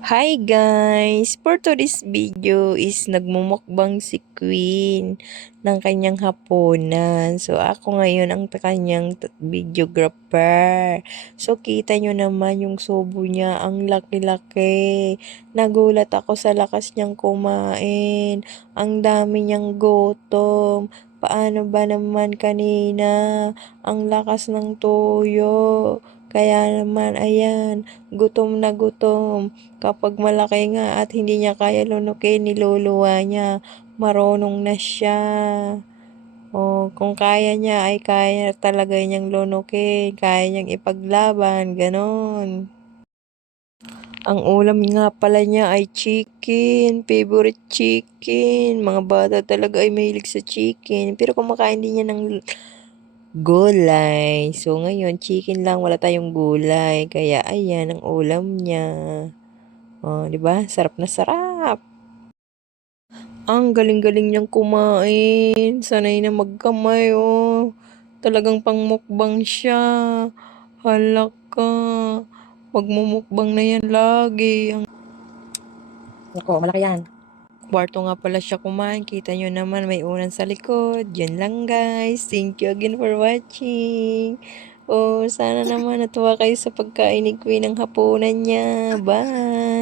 Hi guys! For today's video is nagmumukbang si Queen ng kanyang hapunan. So ako ngayon ang kanyang videographer. So kita nyo naman yung subo niya, ang laki-laki. Nagulat ako sa lakas niyang kumain. Ang dami niyang gutom. Paano ba naman kanina? Ang lakas ng tuyo. Kaya naman, ayan, gutom na gutom. Kapag malaki nga at hindi niya kaya lunukin, niluluwa niya. Marunong na siya. O, kung kaya niya, ay kaya talaga niyang lunukin. Kaya niyang ipaglaban. Ganon. Ang ulam nga pala niya ay chicken. Favorite chicken. Mga bata talaga ay mahilig sa chicken. Pero kumakain din niya ng gulay. So, ngayon, chicken lang. Wala tayong gulay. Kaya, ayan, ang ulam niya. Oh, 'di ba? Sarap na sarap. Ang galing-galing niyang kumain. Sanay na magkamay, oh. Talagang pangmukbang siya. Hala ka. Magmumukbang na yan lagi. Nako, malaki yan. Kwarto nga pala siya kumain. Kita nyo naman may unan sa likod. Yan lang guys. Thank you again for watching. Oh, sana naman natuwa kayo sa pagkain ni Queen ng hapunan niya. Bye!